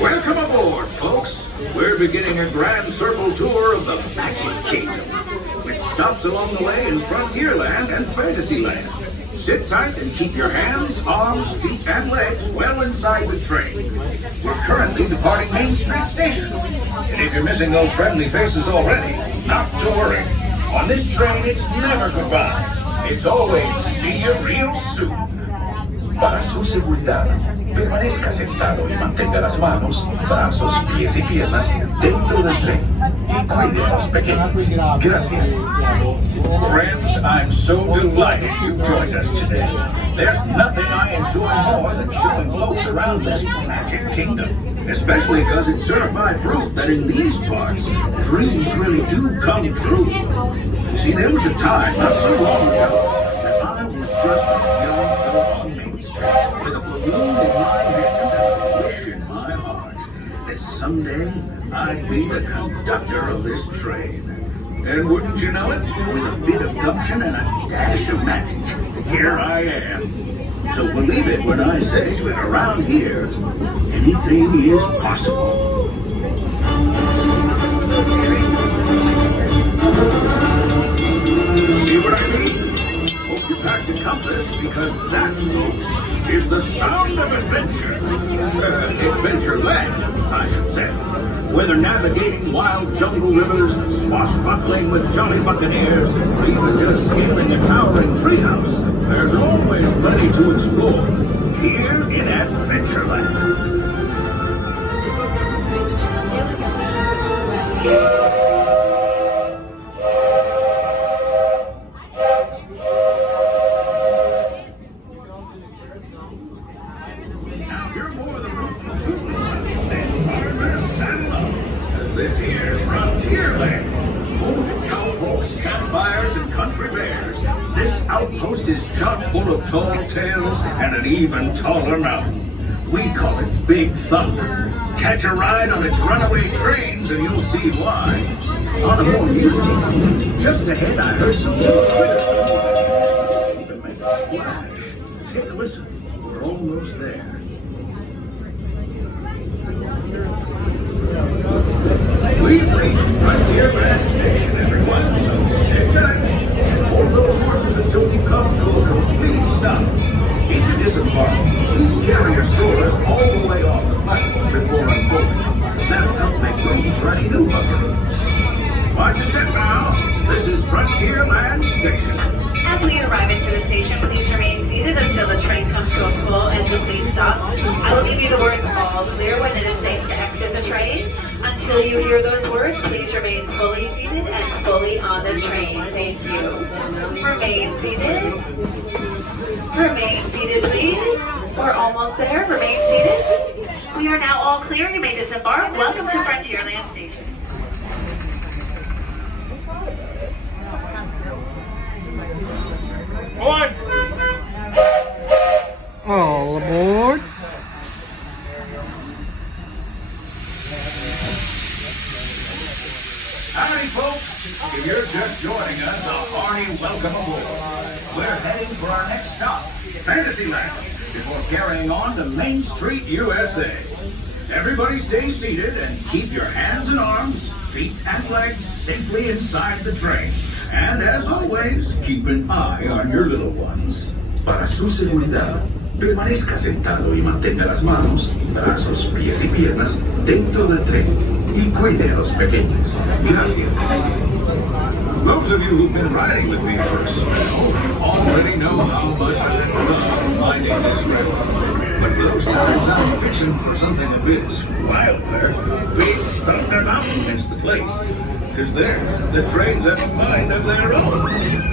Welcome aboard, folks. We're beginning a grand circle tour of the Magic Kingdom, with stops along the way in Frontierland and Fantasyland. Sit tight and keep your hands, arms, feet, and legs well inside the train. We're currently departing Main Street Station. And if you're missing those friendly faces already, not to worry. On this train, it's never goodbye. It's always see you real soon. Para su seguridad, permanezca sentado y mantenga las manos, brazos, pies y piernas dentro del tren y cuide a los pequeños. Gracias. Friends, I'm so delighted you've joined us today. There's nothing I enjoy more than showing folks around this Magic Kingdom, especially because it's certified proof that in these parts, dreams really do come true. See, there was a time not so long ago that I was just a young fellow on Main Street with a balloon in my hand and a wish in my heart that someday I'd be the conductor of this train. And wouldn't you know it, with a bit of gumption and a dash of magic, here I am. So believe it when I say that around here, anything is possible. See what I mean? Hope you packed a compass, because that, folks, is the sound of adventure. Adventureland, I should say. Whether navigating wild jungle rivers, swashbuckling with jolly buccaneers, or even just scaling a towering treehouse, there's always plenty to explore here in Adventureland. Now you're more the root and this here's Frontierland. Home to cowpokes, campfires, and country bears. This outpost is chock full of tall tales and an even taller mountain. We call it Big Thunder. Catch a ride on its runaway trains and you'll see why. On a more musical note, just ahead I heard some little critters even make a splash. Take a listen. We're almost there. We've reached Frontierland Station, everyone, so sit tight and hold those horses until we come to a complete stop. If you disembark, please carry your strollers all the way off the platform before unfolding. That'll help make room for any new buckaroos. Watch your step now. This is Frontierland Station. As we arrive into the station, please remain seated until the train comes to a full and complete stop. I will give you the words all clear when it is safe to exit the train. Until you hear those words, please remain fully seated and fully on the train. Thank you. Remain seated. Remain seated, please. We're almost there. Remain seated. We are now all clear. You may disembark. Welcome to Frontierland Station. All aboard. Howdy, folks. If you're just joining us, a hearty welcome aboard. We're heading for our next stop, Fantasyland, before carrying on to Main Street, USA. Everybody stay seated and keep your hands and arms, feet and legs safely inside the train. And as always, keep an eye on your little ones. Para su seguridad, permanezca sentado y mantenga las manos, brazos, pies y piernas dentro del tren y cuide a los pequeños. Gracias. Those of you who've been riding with me for a spell already know how much I love minding this railroad. But for those times I'm fixing for something a bit wilder, Big Thunder Mountain is the place. Because there, the trains have a mind of their own.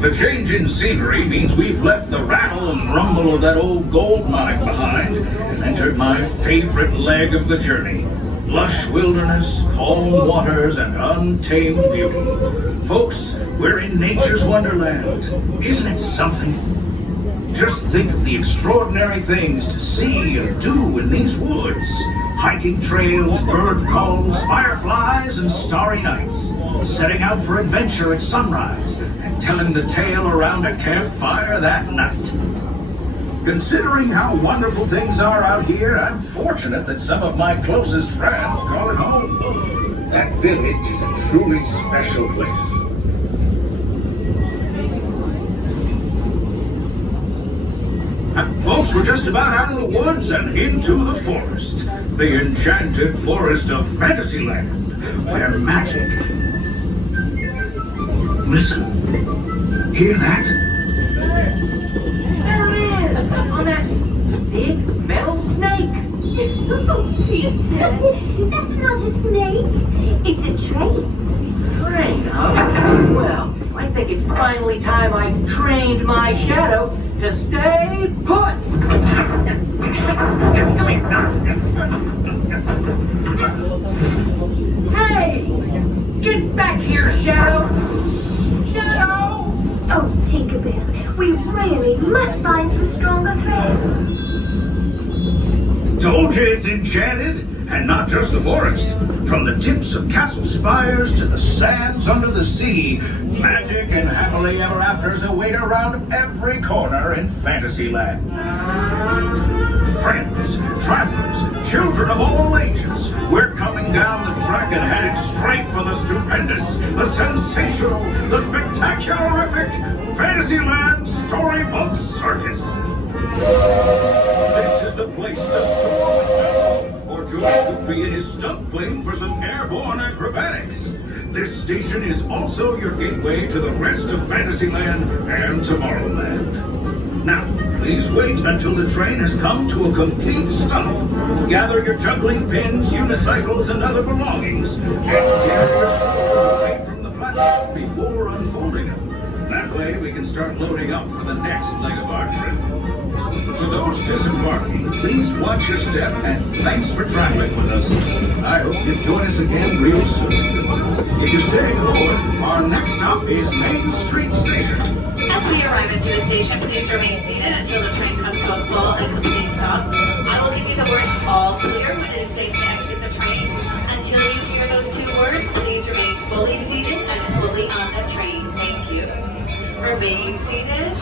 The change in scenery means we've left the rattle the rumble of that old gold mine behind and entered my favorite leg of the journey. Lush wilderness, calm waters, and untamed beauty. Folks, we're in nature's wonderland. Isn't it something? Just think of the extraordinary things to see and do in these woods. Hiking trails, bird calls, fireflies, and starry nights. Setting out for adventure at sunrise and telling the tale around a campfire that night. Considering how wonderful things are out here, I'm fortunate that some of my closest friends call it home. That village is a truly special place. Folks, we're just about out of the woods and into the forest. The enchanted forest of Fantasyland, where magic... Listen. Hear that? There it is! On that big metal snake! Oh, Peter, that's not a snake. It's a train. Train, huh? Well, I think it's finally time I trained my shadow to stay put! Hey! Get back here, Shadow! Shadow! Oh, Tinkerbell, we really must find some stronger thread. Told you it's enchanted, and not just the forest. From the tips of castle spires to the sands under the sea, magic and happily ever afters await around every corner in Fantasyland. Friends, travelers, children of all ages, we're coming down the track and headed straight for the stupendous, the sensational, the spectacularific Fantasyland Storybook Circus. This is the place to soar with Belle, or join Goofy in his stunt plane for some airborne acrobatics. This station is also your gateway to the rest of Fantasyland and Tomorrowland. Now, please wait until the train has come to a complete stop. Gather your juggling pins, unicycles, and other belongings, and carry your strollers away from the platform before unfolding them. That way we can start loading up for the next leg of our trip. For those disembarking, please watch your step and thanks for traveling with us. I hope you join us again real soon. If you're staying aboard, our next stop is Main Street Station. As we arrive at the station, please remain seated until the train comes to a full and complete stop. I will give you the words all clear when it is safe to exit the train. Until you hear those two words, please remain fully seated and fully on the train. Thank you. Remain seated.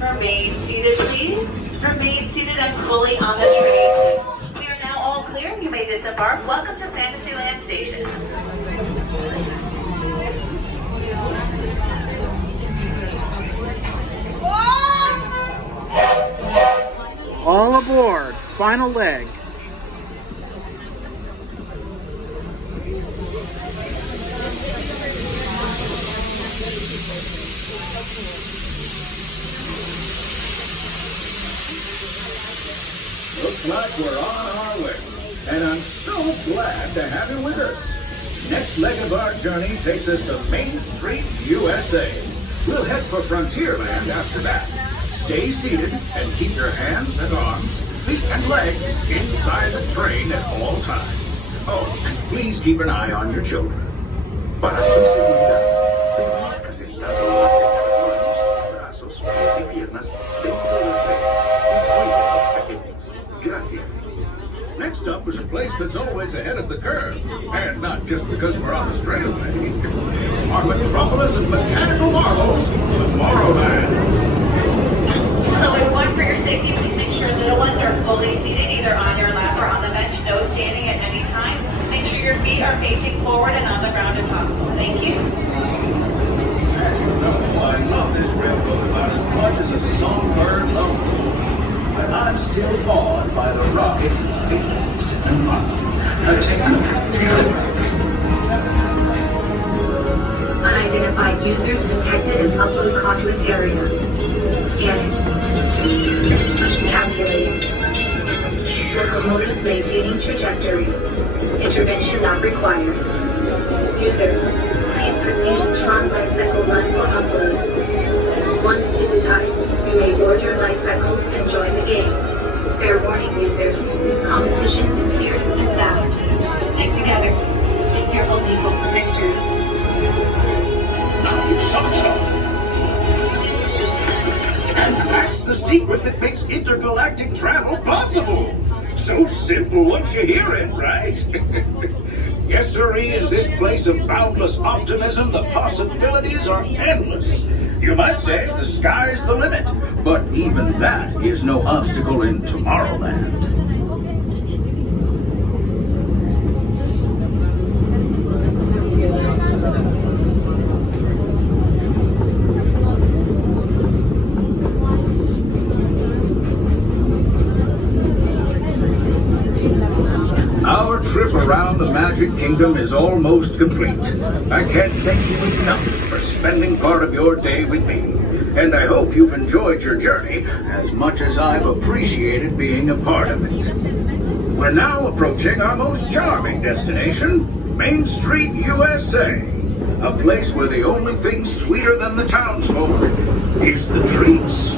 Remain seated, please. Remain seated and fully on the train. We are now all clear. You may disembark. Welcome to Fantasyland Station. All aboard. Final leg. Looks like we're on our way, and I'm so glad to have you with us. Next leg of our journey takes us to Main Street, USA. We'll head for Frontierland after that. Stay seated and keep your hands and arms, feet and legs inside the train at all times. Oh, and please keep an eye on your children. Para su seguridad, permanezca sentado ante brazos, pies y piernas dentro del tren. Cuide los pequeños. Gracias. Next up is a place that's always ahead of the curve, and not just because we're on the straightaway. Our metropolis of mechanical marvels, Tomorrowland. So everyone, for your safety, please make sure little ones are fully seated either on your lap or on the bench. No standing at any time. Make sure your feet are facing forward and on the ground if possible. Thank you. As you know, I love this railroad about as much as a songbird loves it. But I'm still awed by the rockets and speeds and Unidentified users detected in upload conduit area. Scanning. Calculating. Locomotive maintaining trajectory. Intervention not required. Users, please proceed to Tron Bicycle Run for upload. Once digitized, you may board your possible. So simple once you hear it, right? Yes, sirree, in this place of boundless optimism, the possibilities are endless. You might say the sky's the limit, but even that is no obstacle in Tomorrowland. Our trip around the Magic Kingdom is almost complete. I can't thank you enough for spending part of your day with me. And I hope you've enjoyed your journey as much as I've appreciated being a part of it. We're now approaching our most charming destination, Main Street, USA. A place where the only thing sweeter than the townsfolk is the treats.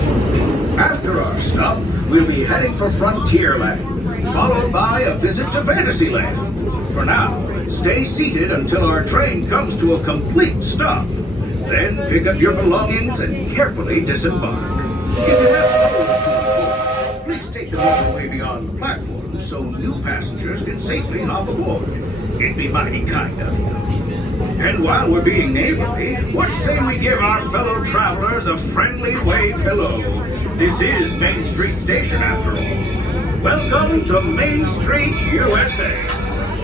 After our stop, we'll be heading for Frontierland, followed by a visit to Fantasyland. For now, stay seated until our train comes to a complete stop. Then pick up your belongings and carefully disembark. If you have stolen to please take them all the way beyond the platform so new passengers can safely hop aboard. It'd be mighty kind of you. And while we're being neighborly, what say we give our fellow travelers a friendly wave hello? This is Main Street Station after all. Welcome to Main Street, USA.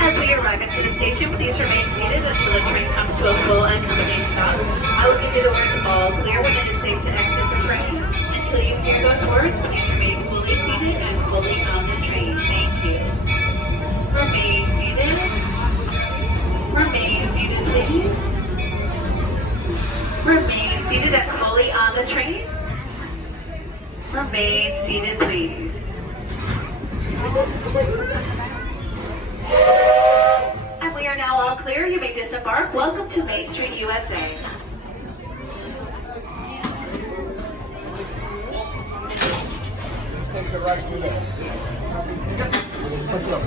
As we arrive at the station, please remain seated until the train comes to a full and complete stop. I will give you the words all clear when it is safe to exit the train. Until you hear those words, please remain fully seated and fully on the train. Thank you. Remain seated. Remain seated, please. Remain seated and fully on the train. Remain seated, please. And we are now all clear. You may disembark. Welcome to Main Street, USA. Take it right through there. Push it up.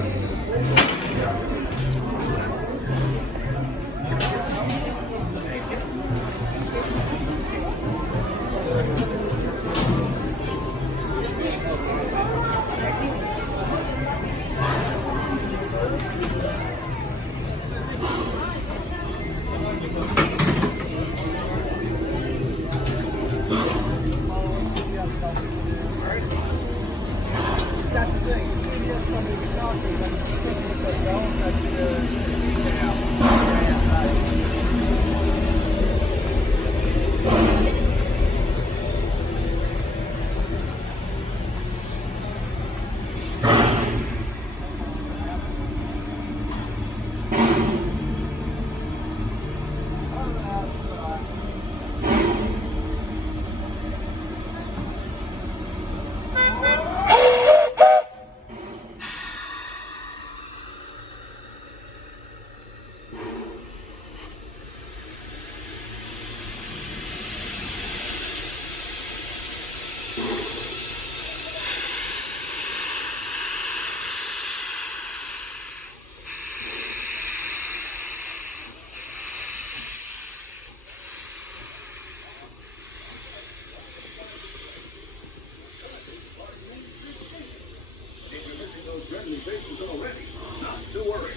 Already. Not to worry.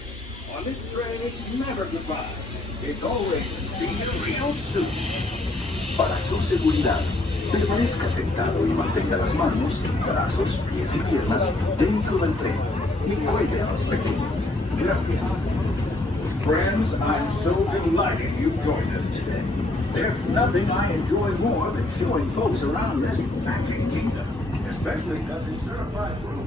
On this train, it's never goodbye. It's always being real soon. Para su seguridad, permanezca sentado y mantenga las manos, brazos, pies y piernas dentro del tren y cuide a los pequeños. Gracias. Friends, I'm so delighted you've joined us today. There's nothing I enjoy more than showing folks around this magic kingdom, especially because it's certified proof